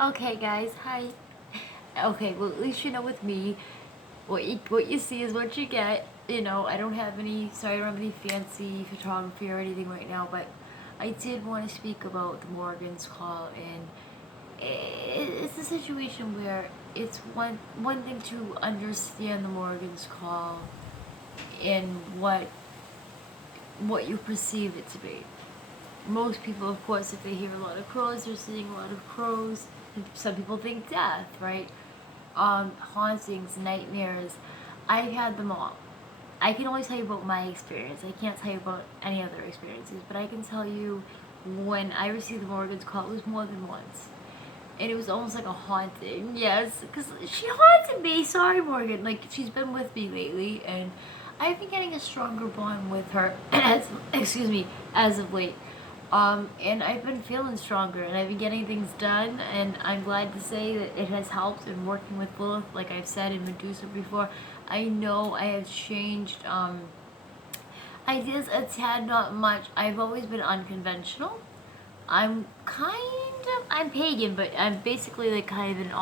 Okay, guys, hi. Okay, well, at least you know with me, what you see is what you get. You know, I don't have any, sorry, I don't have any fancy photography or anything right now, but I did want to speak about the Morgan's call, and it's a situation where it's one thing to understand the Morgan's call and what you perceive it to be. Most people, of course, if they hear a lot of crows, they're seeing a lot of crows. Some people think death, right? Hauntings, nightmares. I've had them all. I can only tell you about my experience. I can't tell you about any other experiences, but I can tell you when I received the Morgan's call, it was more than once. And it was almost like a haunting. Yes, because she haunted me. Sorry, Morgan. Like, she's been with me lately, and I've been getting a stronger bond with her, excuse me, as of late. And I've been feeling stronger, and I've been getting things done, and I'm glad to say that it has helped in working with Lilith, like I've said in Medusa before. I know I have changed, ideas a tad, not much. I've always been unconventional. I'm pagan, but I'm basically like kind of an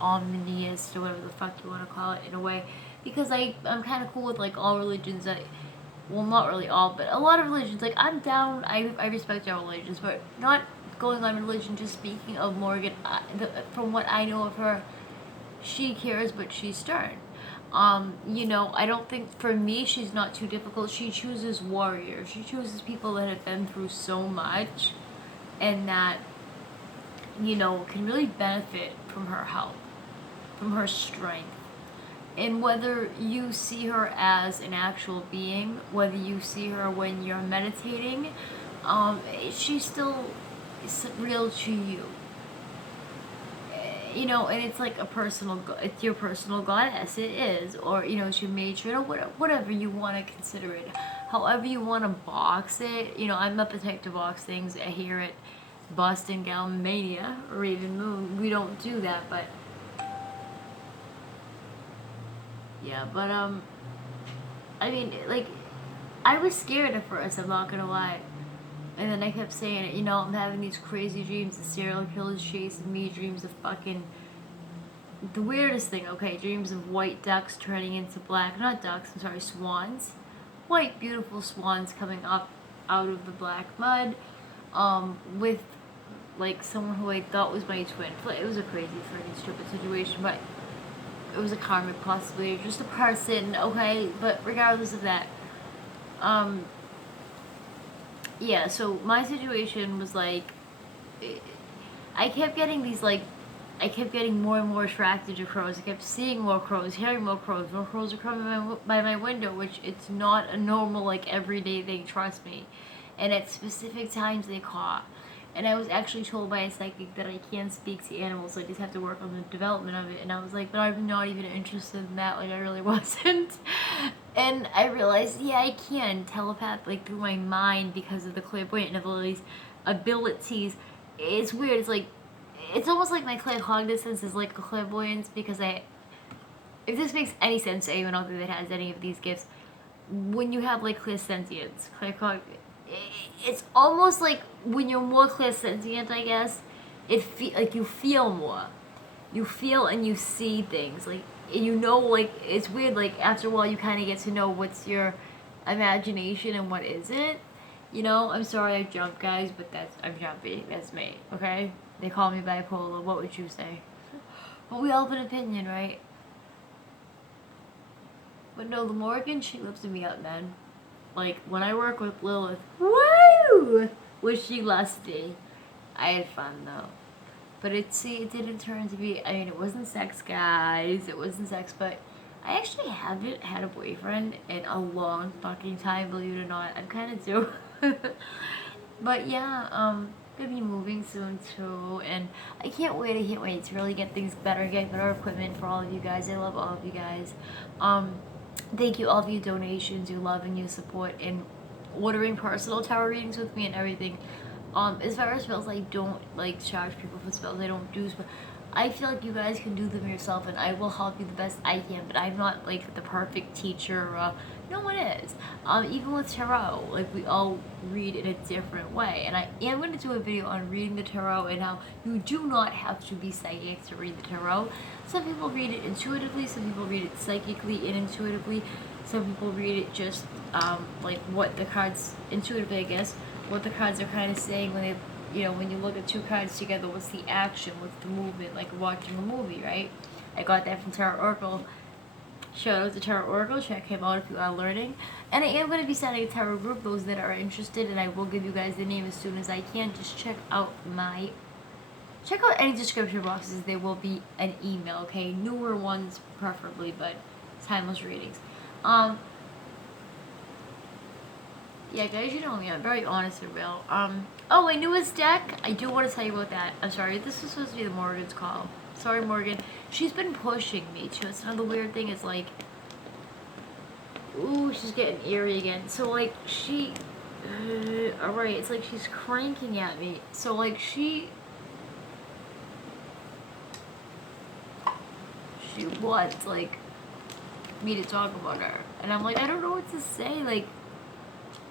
omniist or whatever the fuck you want to call it in a way, because I'm kind of cool with like all religions. Well, not really all, but a lot of religions. Like, I'm down. I respect all religions, but not going on religion. Just speaking of Morgan, from what I know of her, she cares, but she's stern. I don't think for me she's not too difficult. She chooses warriors. She chooses people that have been through so much, and that can really benefit from her help, from her strength. And whether you see her as an actual being, whether you see her when you're meditating, she's still real to you. And it's like it's your personal goddess. It is, or it's your matron, or whatever you want to consider it. However you want to box it. I'm not the type to box things here at Boston Gown Mania or even Moon. We don't do that, but yeah, but I mean, like, I was scared at first, I'm not gonna lie. And then I kept saying it, I'm having these crazy dreams, the serial killers chasing me, dreams of fucking, the weirdest thing, okay, dreams of white ducks turning into black, not ducks, I'm sorry, swans. White, beautiful swans coming up out of the black mud, with, like, someone who I thought was my twin. It was a crazy, freaking stupid situation, but it was a karmic possibly, just a person, okay, but regardless of that, yeah, so my situation was like, I kept getting these, like, I kept getting more and more attracted to crows. I kept seeing more crows, hearing more crows. More crows are coming by my window, which it's not a normal, like, everyday thing, trust me. And at specific times they caw. And I was actually told by a psychic that I can speak to animals, I just have to work on the development of it. And I was like, but I'm not even interested in that, like, I really wasn't. And I realized, yeah, I can telepath, like, through my mind because of the clairvoyant abilities. It's weird, it's almost like my claircognizance is like a clairvoyance, because if this makes any sense to anyone out there that has any of these gifts, when you have like clairsentience, it's almost like when you're more clairsentient, I guess, like you feel more. You feel and you see things, like, and like, it's weird, like, after a while you kind of get to know what's your imagination and what isn't. I'm sorry I jumped, guys, but I'm jumpy. That's me, okay? They call me bipolar. What would you say? But we all have an opinion, right? But no, the Morgan, she lifted me up, man. Like, when I work with Lilith, woo! Was she lusty? I had fun, though. But it didn't turn to be, I mean, it wasn't sex, guys. It wasn't sex, but I actually haven't had a boyfriend in a long fucking time, believe it or not. I'm kind of due. But yeah, gonna be moving soon too, and I can't wait to really get things better, get better equipment for all of you guys. I love all of you guys. Thank you all for your donations, your love, and your support in ordering personal tarot readings with me and everything. As far as spells, I don't like charge people for spells. I don't do spells. I feel like you guys can do them yourself, and I will help you the best I can. But I'm not like the perfect teacher or No one is. Even with tarot, like we all read in a different way. And I am going to do a video on reading the tarot and how you do not have to be psychic to read the tarot. Some people read it intuitively, some people read it psychically and intuitively. Some people read it just like what the cards, intuitively I guess, what the cards are kind of saying when they, you know, when you look at two cards together, what's the action, what's the movement, like watching a movie, right? I got that from Tarot Oracle. Shout out to Tarot Oracle, check him out if you are learning. And I am going to be starting a tarot group, those that are interested, and I will give you guys the name as soon as I can. Just check out any description boxes. There will be an email, okay? Newer ones preferably, but timeless readings. Yeah, guys, you know me. I'm very honest and real. Oh, my newest deck. I do want to tell you about that. I'm sorry. This was supposed to be the Morrigan's call. Sorry, Morrigan. She's been pushing me too. It's another weird thing. Is like, ooh, she's getting eerie again. So like she, alright. It's like she's cranking at me. So like she wants like me to talk about her, and I'm like, I don't know what to say. Like,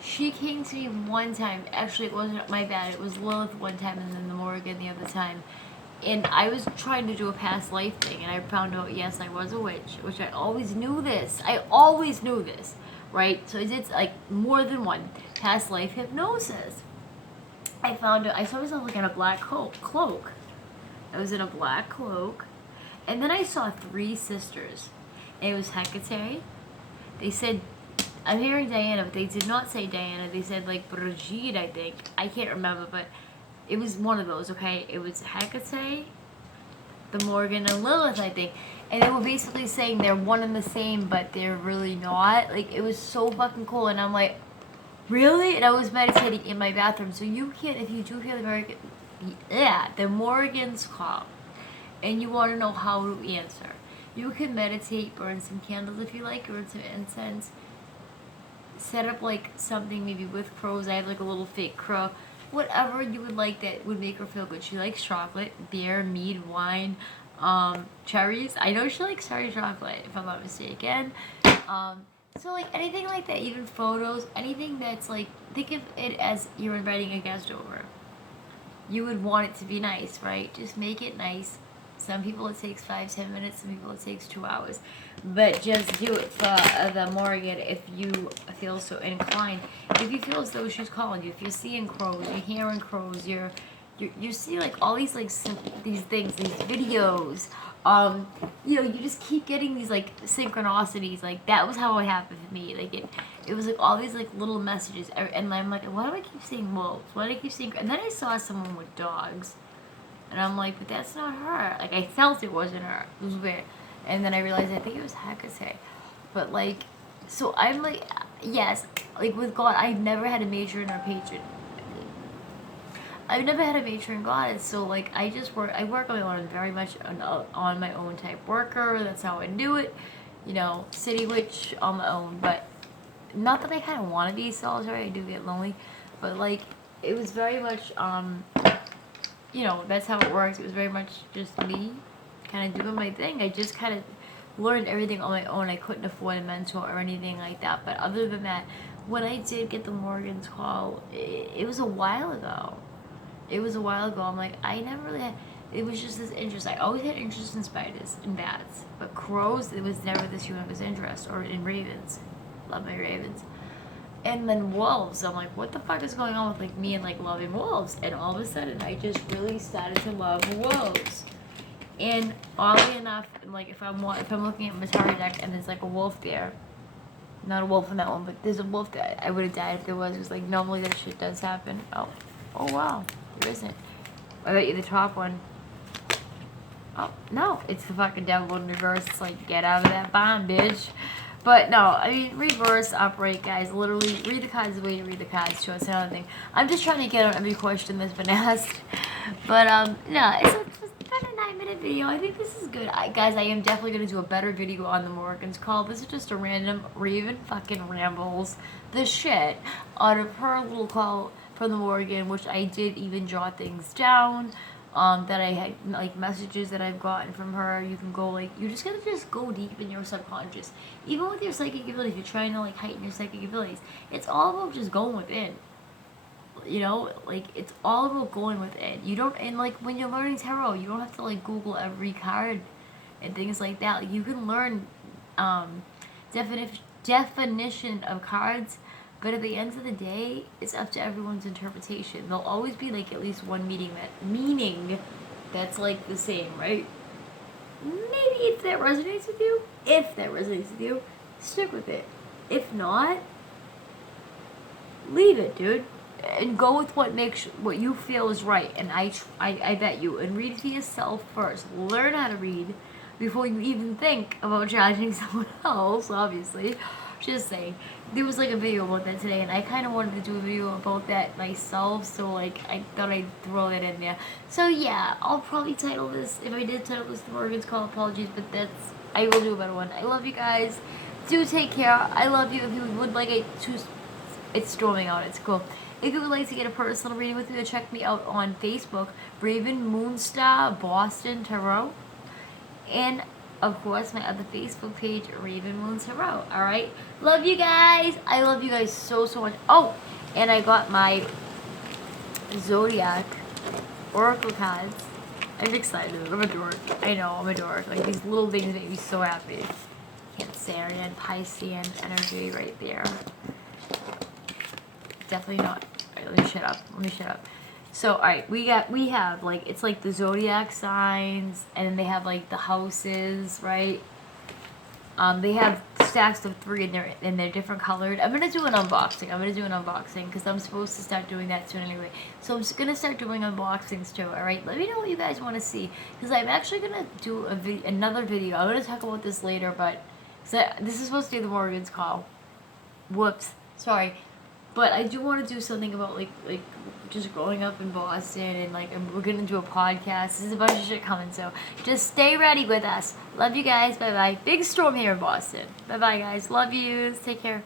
she came to me one time. Actually, it wasn't my bad. It was Lilith one time, and then the Morrigan the other time. And I was trying to do a past life thing, and I found out, yes, I was a witch, which I always knew this. I always knew this, right? So I did, like, more than one past life hypnosis. I found out, I saw myself, like, in a black cloak. I was in a black cloak, and then I saw three sisters. And it was Hecate. They said, I'm hearing Diana, but they did not say Diana. They said, like, Brigitte, I think. I can't remember, but it was one of those, okay? It was Hecate, the Morrigan, and Lilith, I think. And they were basically saying they're one and the same, but they're really not. Like, it was so fucking cool. And I'm like, really? And I was meditating in my bathroom. So you can, if you do hear the Morrigan's call, and you want to know how to answer, you can meditate, burn some candles if you like, burn some incense, set up, like, something maybe with crows. I have, like, a little fake crow. Whatever you would like that would make her feel good. She likes chocolate, beer, mead, wine, cherries. I know she likes cherry chocolate, if I'm not mistaken. So, like, anything like that, even photos, anything that's, like, think of it as you're inviting a guest over. You would want it to be nice, right? Just make it nice. Some people it takes 5-10 minutes, some people it takes 2 hours. But just do it for the Morrigan if you feel so inclined. If you feel as though she's calling you, if you're seeing crows, you're hearing crows, you see, like, all these, like, these things, these videos. You know, you just keep getting these, like, synchronicities. Like, that was how it happened for me. Like, it was, like, all these, like, little messages. And I'm like, why do I keep seeing wolves? Why do I keep seeing... And then I saw someone with dogs. And I'm like, but that's not her. Like, I felt it wasn't her. It was weird. And then I realized, I think it was Hecate. But, like, so I'm like, yes, like, with God, I've never had a matron or patron. I've never had a matron goddess. So, like, I work on my own, very much on my own type worker. That's how I do it. You know, city witch on my own. But not that I kind of want to be solitary. I do get lonely. But, like, it was very much, you know, that's how it works. It was very much just me kind of doing my thing. I just kind of learned everything on my own. I couldn't afford a mentor or anything like that. But other than that, when I did get the Morrigan's call, it was a while ago. It was a while ago. I'm like, I never really had, it was just this interest. I always had interest in spiders and bats. But crows, it was never this humongous interest. Or in ravens. Love my ravens. And then wolves. I'm like, what the fuck is going on with, like, me and, like, loving wolves? And all of a sudden, I just really started to love wolves. And oddly enough, like, if I'm looking at Matari deck and there's, like, a wolf there, not a wolf in that one, but there's a wolf there, I would have died if there was. Because, like, normally that shit does happen. Oh wow, there isn't. I bet you the top one. Oh no, it's the fucking devil in reverse. It's like, get out of that bomb, bitch. But no, I mean, reverse, upright, guys. Literally, read the cards the way you read the cards, too. It's another thing. I'm just trying to get on every question that's been asked. But, no, it's about a 9-minute video. I think this is good. Guys, I am definitely going to do a better video on the Morrigan's call. This is just a random Raven fucking rambles the shit out of her little call from the Morrigan, which I did even jot things down. that I had, like messages that I've gotten from her. You can go like, you're just gonna just go deep in your subconscious. Even with your psychic abilities, you're trying to like heighten your psychic abilities. It's all about just going within. You know, like it's all about going within. You don't, and like when you're learning tarot, you don't have to like Google every card and things like that. Like, you can learn definition of cards, but at the end of the day, it's up to everyone's interpretation. There'll always be like at least one meaning that's like the same, right? Maybe if that resonates with you, stick with it. If not, leave it, dude, and go with what you feel is right. And I bet you, and read to yourself first. Learn how to read before you even think about judging someone else. Obviously, just saying. There was like a video about that today, and I kind of wanted to do a video about that myself. So like, I thought I'd throw that in there. So yeah, I'll probably title this. If I did title this "The Morrigan's Call," apologies, but I will do a better one. I love you guys. Do take care. I love you. If you would like it's storming out. It's cool. If you would like to get a personal reading with me, check me out on Facebook, Raven Moonstar Boston Tarot, and of course my other Facebook page, Raven Moon Tarot. All right, love you guys. I love you guys so much. Oh, and I got my Zodiac Oracle cards. I'm excited. I'm a dork. I know, I'm a dork. Like, these little things make me so happy. Cancerian, Piscean energy right there. Definitely not. Alright, let me shut up. So, alright, we have, like, it's like the zodiac signs, and then they have, like, the houses, right? They have stacks of 3, and they're different colored. I'm gonna do an unboxing, because I'm supposed to start doing that soon anyway. So I'm just gonna start doing unboxings too, alright? Let me know what you guys want to see, because I'm actually gonna do another video. I'm gonna talk about this later, but this is supposed to be the Morrigan's Call. Whoops. Sorry. But I do want to do something about like just growing up in Boston, and like we're gonna do a podcast. There's a bunch of shit coming, so just stay ready with us. Love you guys. Bye bye. Big storm here in Boston. Bye bye, guys. Love you. Take care.